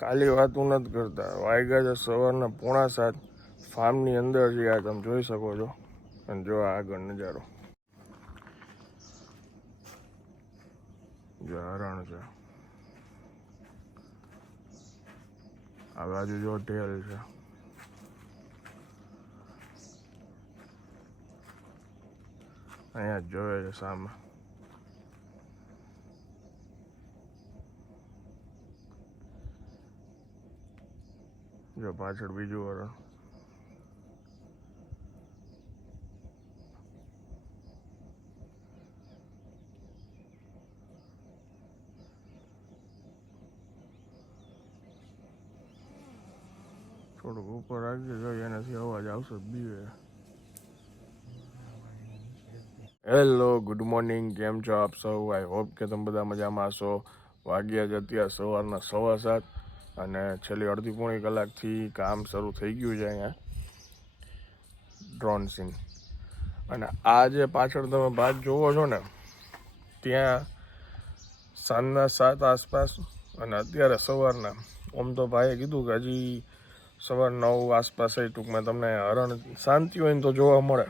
ખાલી વાતું નથી કરતા. વાગ્યા છે સવારના પોણા સાત ફાર્મની અંદર છે, આ તમે જોઈ શકો છો. અને જો આગળ નજારો. જો હરણ છે. આ બાજુ જો ઢેલ છે. અહીંયા જોવે છે સામે. જો પાછળ બીજું હરણ થોડુંક ઉપર રાખજો જોઈએ એનાથી અવાજ આવશે બીવે. હેલો ગુડ મોર્નિંગ કેમ છો આપ સૌ? આઈ હોપ કે તમે બધા મજામાં હશો. વાગ્યા જ અત્યારે સવારના સવા સાત. અને છેલ્લી અડધી પોણી કલાકથી કામ શરૂ થઈ ગયું છે અહીંયા. ડ્રોન સીન અને આ જે પાછળ તમે ભાગ જોવો છો ને, ત્યાં સાંજના સાત આસપાસ અને અત્યારે સવારના, આમ તો ભાઈએ કીધું કે હજી સવાર નવ આસપાસ એ ટૂંકમાં તમને હરણ શાંતિ હોય ને તો જોવા મળે.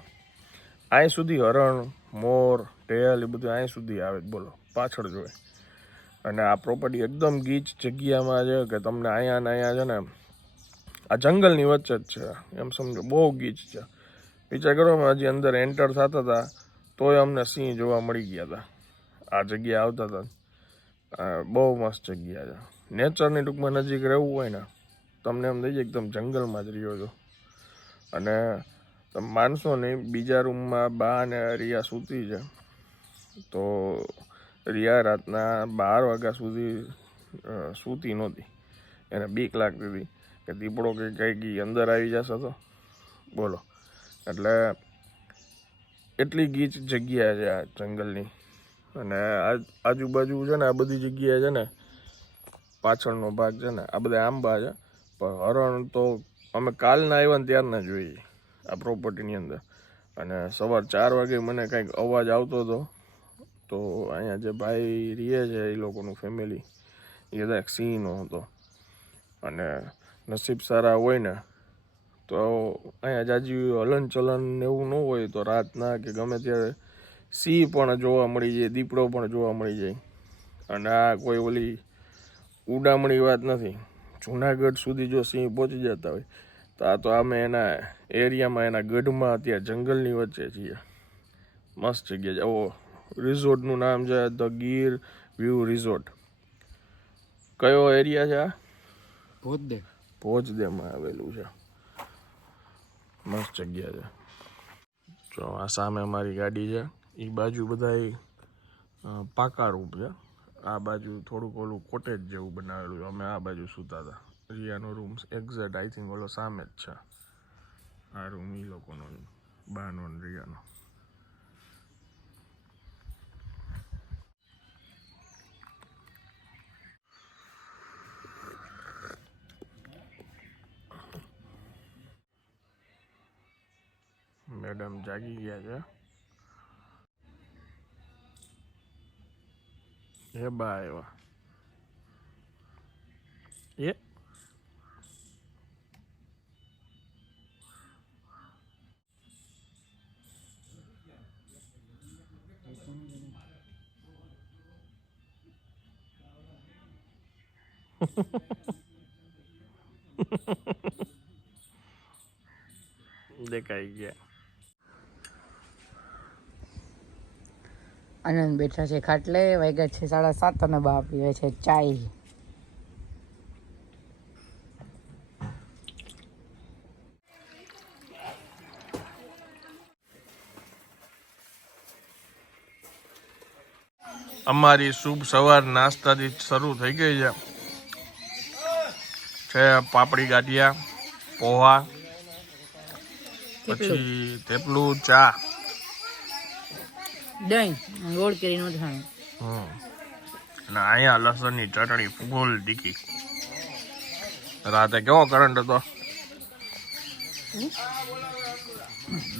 અહીં સુધી હરણ, મોર, ટેલ એ બધું અહીં સુધી આવે બોલો, પાછળ જોવે. અને આ પ્રોપર્ટી એકદમ ગીચ જગ્યામાં છે કે તમને અહીંયા ને અહીંયા છે ને આ જંગલની વચ્ચે જ છે. એમ સમજો, બહુ ગીચ છે. વિચાર કરો અમે હજી અંદર એન્ટર થતા હતા, તોય અમને સિંહ જોવા મળી ગયા હતા. આ જગ્યા આવતા હતા. બહુ મસ્ત જગ્યા છે. નેચરની ટૂંકમાં નજીક રહેવું હોય ને, તમને એમ થઈ જાય એકદમ જંગલમાં જ રહ્યો છો. અને તમે માનશો નહીં, બીજા રૂમમાં બા અને રિયા સૂતી છે. તો રિયા રાતના બાર વાગ્યા સુધી સૂતી નહોતી. એને બીક લાગતી હતી કે દીપડો કે કંઈક અંદર આવી જશે તો? બોલો. એટલે એટલી ગીચ જગ્યા છે આ જંગલની. અને આજુબાજુ છે ને આ બધી જગ્યાએ છે ને, પાછળનો ભાગ છે ને, આ બધા આંબા છે. પણ હરણ તો અમે કાલના આવ્યા ને ત્યારના જોઈએ આ પ્રોપર્ટીની અંદર. અને સવાર ચાર વાગે મને કંઈક અવાજ આવતો હતો તો અહીંયા જે ભાઈ રહે છે એ લોકોનું ફેમિલી એ કદાચ સિંહનો હતો. અને નસીબ સારા હોય ને, તો અહીંયા જાજી હલનચલન એવું ન હોય તો રાતના કે ગમે ત્યારે સિંહ પણ જોવા મળી જાય, દીપડો પણ જોવા મળી જાય. અને આ કોઈ ઓલી ઉડામણી વાત નથી. જુનાગઢ સુધી જો સિંહ પહોંચી જતા હોય, તો આ તો અમે એના એરિયામાં એના ગઢમાં અત્યારે જંગલની વચ્ચે છીએ. મસ્ત જગ્યા છે. ઓ રિઝોર્ટનું નામ છે ધ ગીર વ્યૂ રિઝોર્ટ કયો એરિયા છે આ? ભોજદેવ ભોજદેવમાં આવેલું છે. મસ્ત જગ્યા છે. જો આ સામે મારી ગાડી છે. એ બાજુ બધા પાકા રૂપ છે. આ બાજુ થોડુંક ઓલું કોટેજ જેવું બનાવેલું છે. અમે આ બાજુ સૂતા હતા. રિયાનો રૂમ એક્ઝેક્ટ આઈ થિંક ઓલો સામે જ છે. આ રૂમ એ લોકોનો બાનો રિયાનો. મેડમ જાગી ગયા છે. એ બા આવ્યા એ? દેખાઈ ગયા. આનંદ બેઠા છે ખાટલે વાગ્યા છે સાડા સાત અને બા પીવે છે ચાય. અમારી શુભ સવાર નાસ્તાથી શરૂ થઈ ગઈ છે છે પાપડી ગાંઠિયા પોહા પછી થેપલું ચા. દહીં. ગોળ કેરી નો થાણું હમ. અને અહીંયા લસણની ચટણી ફૂલ તીખી. રાતે કેવો કરંટ હતો?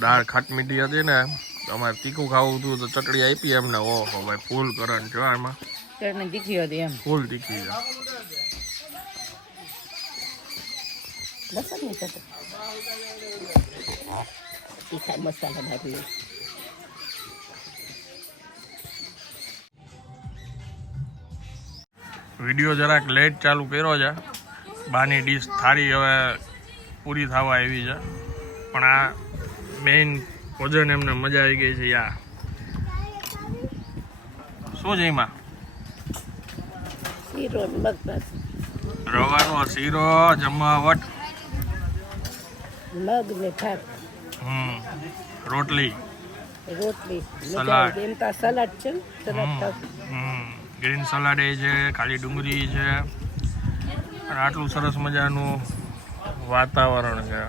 દાળ ખાટ મીઠી હતી ને તમારે તીખું ખાવું હતું તો ચટણી આપી એમને ઓહો ભાઈ ફૂલ કરંટ જો એમાં ચટણી તીખી હતી એમ. ફૂલ તીખી છે. લસણની ચટણી. તીખા મસાલા ભાજી વીડિયો જરાક લેટ ચાલુ કર્યો છે. બાની ડીશ થાળી હવે પૂરી થવા આવી છે. પણ આ મેઇન ભોજન એમને મજા આવી ગઈ છે યા. શું છે એમાં? રવાનો શીરો જમાવટ. મગ ને ભાત. હમ રોટલી. રોટલી. સલાડ. એમ તો સલાડ છે સલાડ હમ. ગ્રીન સલાડ એ છે ખાલી ડુંગળી છે. અને આટલું સરસ મજાનું વાતાવરણ છે.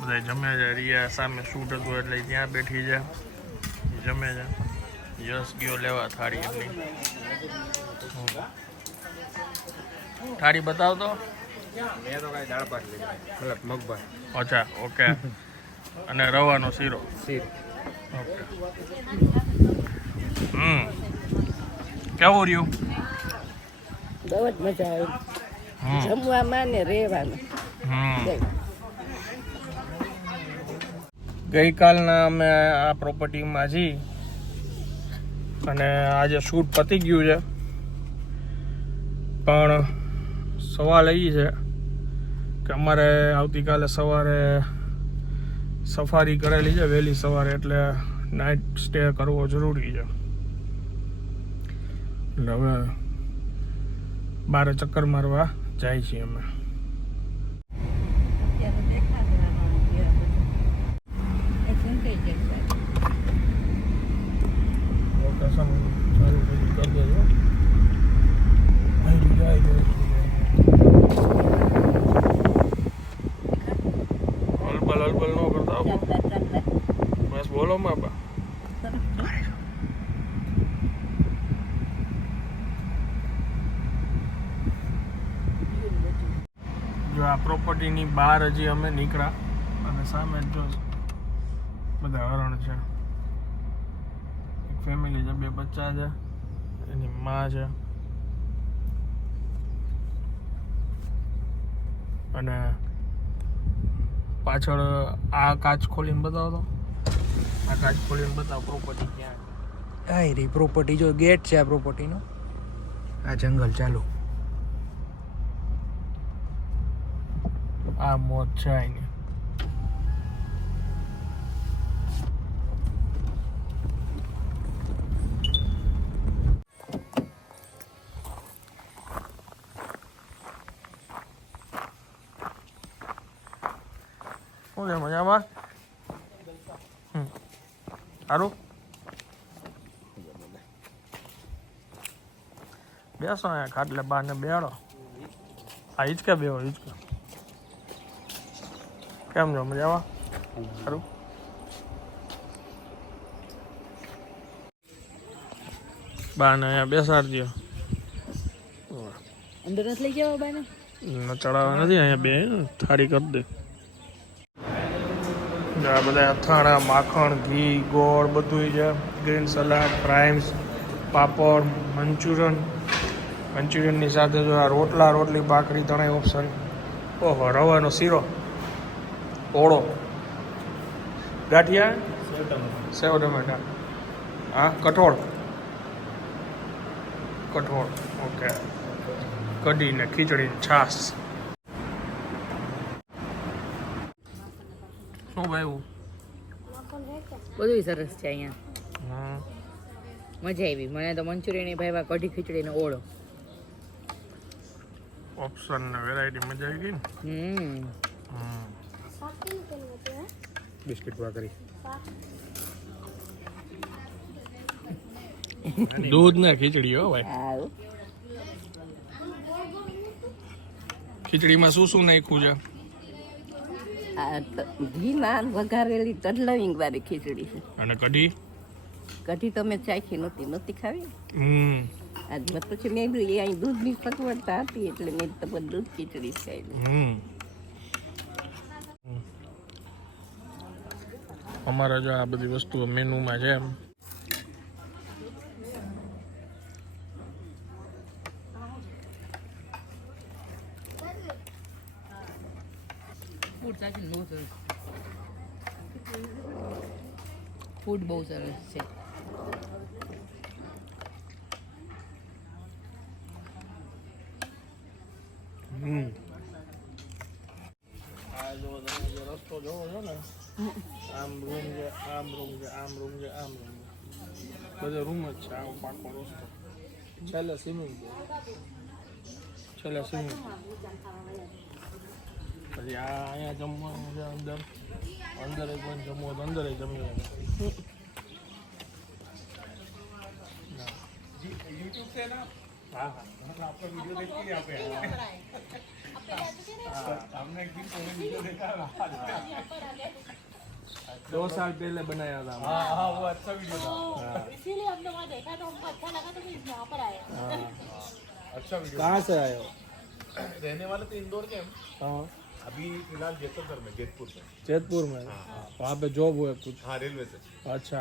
બધા જમે છે. રિયા સામે શૂટ હતું એટલે ત્યાં બેઠી છે. જમે છે. યશ ગયો લેવા થાળી એમની. થાળી બતાવતો? અચ્છા ઓકે. અને રવાનો શીરો? શીર. હમ. કેવું રહ્યું? બહુ જ મજા આવે. જમવામાં ને રહેવાનું. ગઈકાલના અમે આ પ્રોપર્ટીમાં છીએ અને આજે શૂટ પતી ગયું છે. પણ સવાલ એ છે કે અમારે આવતીકાલે સવારે સફારી કરેલી છે વહેલી સવારે એટલે નાઇટ સ્ટે કરવો જરૂરી છે. એટલે હવે બારે ચક્કર મારવા જાય છીએ અમે. લોકેશન ચાલુ કરી દેજો. જાય હલબલ હલબલ ન કરતા બોલો માં બા. જો આ પ્રોપર્ટીની બહાર હજી અમે નીકળ્યા અને સામે જ બધા હરણ છે. એક ફેમિલી છે, બે બચ્ચા છે, એની મા છે. અને પાછળ આ કાચ ખોલીને બતાવો તો. આ કાચ ખોલીને બતાવો પ્રોપર્ટી ક્યાં. આ રહી પ્રોપર્ટી જો ગેટ છે આ પ્રોપર્ટીનો આ જંગલ ચાલુ. આ મોત છે એની શું છે મજામાં હમ. સારું બેસો અહીંયા ખાટલે બારને બેડો. હા હિંચકે બેહો હિંચકે. કેમ છો મજામાં? સારું. બાને અહીંયા બેસાડજો. અંદર નથી લઈ જવા બાને? ન ચડાવવા નથી અહીંયા બે થાળી કરી દે. આ બધા અથાણા માખણ ઘી ગોળ બધું છે. ગ્રીન સલાડ પ્રાઇમ્સ પાપડ મંચુરિયન. મંચુરિયનની સાથે જો આ રોટલા રોટલી ભાખરી ત્રણેય ઓપ્શન ઓહો રવાનો શીરો. ઓળો. ગાંઠિયા? સેવ ટમેટા. હા કઠોળ. કઠોળ ઓકે કઢી ને ખીચડી ને છાશ. શું ભાઈ બધું સરસ છે અહીંયા. મજા આવી. મને તો મંચુરિયન ભાઈ કઢી ખીચડી ને ઓળો. ઓપ્શન ને વેરાયટી મજા આવી ગઈ ને? હમ. બિસ્કિટ ભાખરી દૂધ ને ખીચડી હો ભાઈ. ખીચડીમાં શું શું નાખ્યું છે? આ ત- ઘી નાન વઘારેલી તડલવિંગ વાળી ખીચડી છે. અને કઢી? કઢી તમે ચાખી નહોતી. નહોતી ખાવી? હમ. આજમાં પછી મેં એ અહીં દૂધની સગવડતા હતી એટલે મેં તમે દૂધ ખીચડી ખાઈ અમારા જો આ બધી વસ્તુઓ મેનુમાં છે એમ. ફૂડ બહુ સરસ છે. આ જો તમે જે રસ્તો જોવો છો ને આમ રૂમ છે આમ રૂમ છે આમ રૂમ છે આમ રૂમ છે બધો રૂમ જ છે આમ પાકો રસ્તો. છેલ્લે સ્વિમિંગ છેલ્લે સ્વિમિંગ પછી આ અહીંયા જમવાનું છે અંદર. અંદર પણ જમવું તો અંદર જમી શકે હા હા दो साल पहले बनाया था। हाँ हाँ वो अच्छा वीडियो था। इसीलिए हमने वहाँ देखा तो हमको अच्छा लगा तो फिर यहाँ पर आए अच्छा वीडियो कहाँ से आए हो? रहने वाले तो इंदौर के हैं हाँ। अभी फ़िलहाल जेतपुर में जेतपुर में। जैतपुर में? वहाँ पे जॉब हुआ कुछ? हाँ रेलवे से। अच्छा।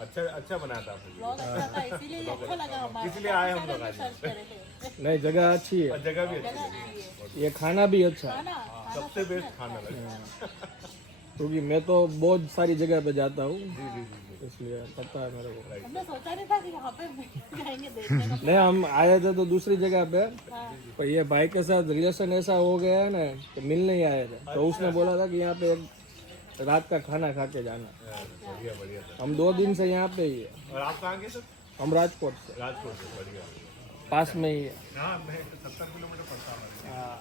अच्छा अच्छा बनाया था आपने अच्छा था इसीलिए अच्छा लगा हमारे। इसलिए आए हम लोग आज। नहीं जगह अच्छी है। जगह भी अच्छी ये खाना भी अच्छा। है सबसे बेस्ट खाना लगा क्योंकि मैं तो बहुत सारी जगह पे जाता हूँ। इसलिए पता है मेरे को। हमने सोचा नहीं था कि यहाँ पे जाएँगे देखने नहीं हम आए थे तो दूसरी जगह पे। पर ये भाई के साथ रिलेशन ऐसा हो गया है ना तो मिल नहीं आए थे। तो उसने बोला था कि यहाँ पे एक रात का खाना खा के जाना। बढ़िया बढ़िया था हम दो दिन से यहाँ पे ही है। और आप कहाँ के सर? हम राजकोट से। राजकोट से बढ़िया पास में ही है। हाँ सत्तर किलोमीटर पड़ता हूँ हाँ।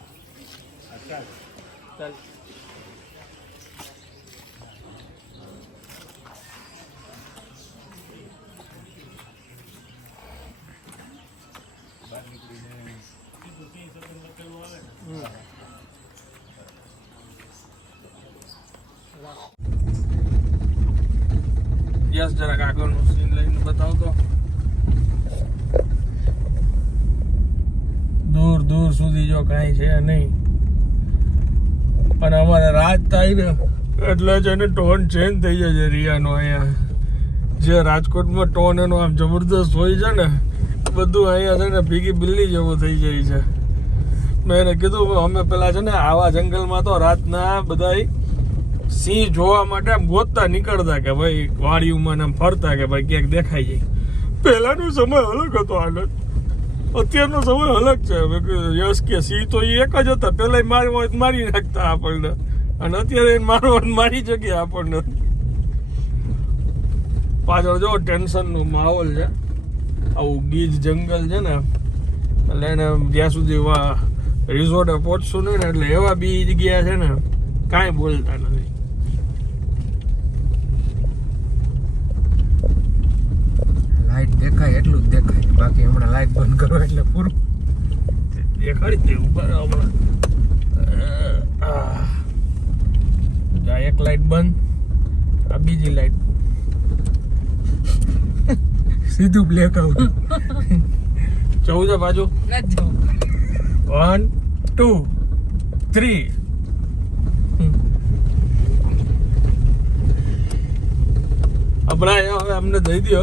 अच्छा है। चल। જરાક આગળનું સીન લઈને બતાવ તો દૂર દૂર સુધી જો કાંઈ છે નહીં. પણ અમારે રાત થાય ને, એટલે જ એને ટોન ચેન્જ થઈ જાય છે રિયાનો અહીંયા. જે રાજકોટમાં ટોન એનો આમ જબરદસ્ત હોય છે ને, બધું અહીંયા છે ને ભીગી બિલ્લી જેવું થઈ જાય છે. મેં એને કીધું, અમે પેલા છે ને આવા જંગલમાં તો રાતના બધાય સિંહ જોવા માટે આમ ગોતતા નીકળતા કે ભાઈ વાડીઓમાં આમ ફરતા કે ભાઈ ક્યાંક દેખાઈ જાય પહેલાનો સમય અલગ હતો આનંદ અત્યારનો સમય અલગ છે. યશ કે સિંહ તો એ એક જ હતા. પેલા મારવા હોય મારી નાખતા આપણને. અને અત્યારે મારવા મારી જગ્યા આપણને. પાછળ જો ટેન્શનનો માહોલ છે. આવું ગીજ જંગલ છે ને, એટલે એને જ્યાં સુધી રિઝોર્ટે પહોંચશું નહીં ને, એટલે એવા બી જગ્યા છે ને, કાંઈ બોલતા નથી લાઈટ દેખાય એટલું જ દેખાય. બાકી હમણાં લાઈટ બંધ કરો એટલે પૂરું. દેખાડી દે ઉપર હમણાં. આ. એક લાઈટ બંધ આ બીજી લાઈટ સીધું બ્લેક આઉટ જવું છે બાજુ? વન ટુ થ્રી હમણાં હવે અમને દઈ દો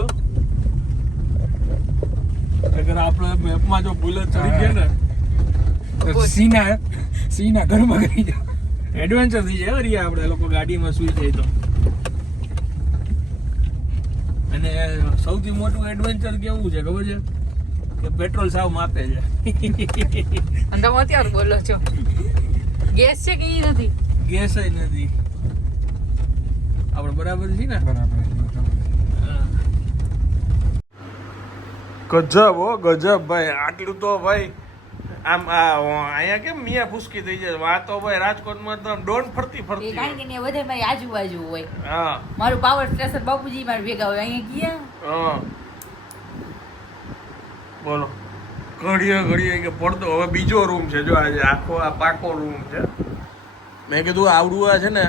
અગર આપણે મેપમાં જો ભૂલ ચડી ગયા ને સીના સીના ઘરમાં ગઈ જાઓ એડવેન્ચર થઈ જાય રિયા આપણે લોકો ગાડીમાં સુઈ જાય તો. અને સૌથી મોટું એડવેન્ચર કેવું છે ખબર છે? કે પેટ્રોલ સાવ માપે છે. અને તમે અત્યારે બોલો છો. ગેસ છે કે ઈ નથી? ગેસ નથી. આપણે બરાબર છે ને? બરાબર ગજબ હો ગજબ ભાઈ. આટલું તો ભાઈ આમ અહીંયા કેમ મિયા ફૂસકી થઈ જાય? વાત તો ભાઈ રાજકોટમાં તો ડોન ફરતી ફરતી કારણ કે વધે મારી આજુબાજુ હોય. હા. મારું પાવર સ્ટેશન બાપુજી મારા ભેગા હોય. અહીંયા ગયા? હા. બોલો. ઘડીએ ઘડીએ કે પડતો. હવે બીજો રૂમ છે. જો આજે આખો આ પાકો રૂમ છે. મેં કીધું આવડું આ છે ને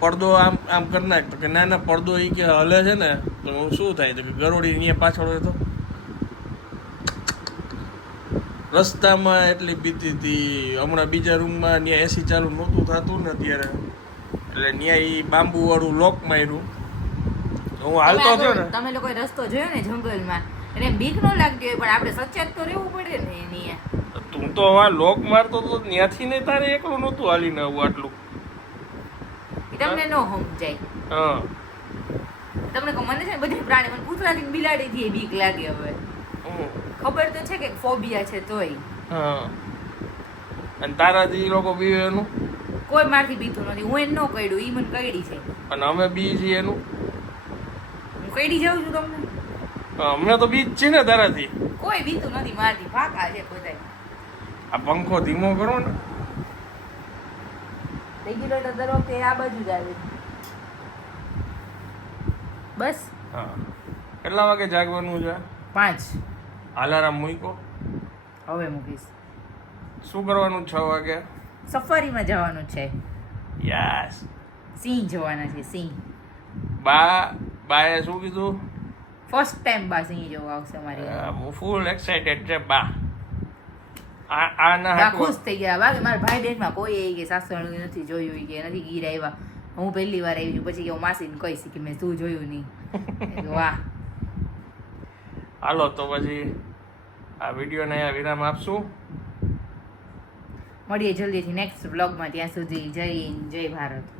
પડદો આમ આમ કરી નાખ. તો કે ના ના પડદો એ કે હલે છે ને તો હું શું થાય? તો કે ગરોડી અહીંયા પાછળ હોય તો? રસ્તામાં એટલી બીતી હતી. હમણાં બીજા રૂમમાં ત્યાં એસી ચાલુ નહોતું થતું ને અત્યારે. એટલે ત્યાં એ બાંબુ વાળું લોક માર્યું હું હાલતો થયો ને. તમે લોકો રસ્તો જોયો ને જંગલમાં? એને બીક ન લાગતી હોય પણ આપણે સચેત તો રહેવું પડે ને એની તું તું હવે લોક મારતો તો ત્યાંથી ને તારે એકલું નહોતું હાલીને આવું આટલું. તમને ન સમજાય. હા. તમને કહું, મને છે ને બધી પ્રાણી મને કૂતરાથી બિલાડીથી બીક લાગે હવે. ખબર તો છે કે ફોબિયા છે તોય. હા. અને તારાથી ઈ લોકો બીવે એનું? કોઈ મારથી બીતું નથી. હું એને ન કઈડું ઈ મને કઈડી છે. અને અમે બી છીએ એનું? હું કઈડી જાઉં છું તમને? હા, અમને તો બીજ છે ને તારાથી. કોઈ બીતું નથી મારથી ફાકા છે બધાય. આ પંખો ધીમો કરો ને. રેગ્યુલેટર દર વખતે આ બાજુ જ આવે. બસ. હા. કેટલા વાગે જાગવાનું છે? પાંચ. અલાર્મ મૂકો હવે મૂકીશ. શું કરવાનું છ વાગે? સફારીમાં જવાનું છે. યસ. સિંહ જોવાના છે સિંહ. બા બાએ શું કીધું? ફર્સ્ટ ટાઈમ બા સિંહ જોવા આવશે મારી. હું ફૂલ એક્સાઇટેડ છે બા. આ ના ખુશ થઈ ગયા. બાકી મારા ભાઈ બહેનમાં કોઈ એ કે સાસણ નથી જોયું કે નથી ગીર આવ્યા હું પહેલી વાર આવી છું. પછી કે હું માસીને કહીશ કે મેં તું જોયું નહીં. વાહ. હાલો તો પછી આ વિડીયોને અહીંયા વિરામ આપશું. મળીએ જલ્દીથી નેક્સ્ટ વ્લોગમાં. ત્યાં સુધી જય હિન્દ, જય ભારત.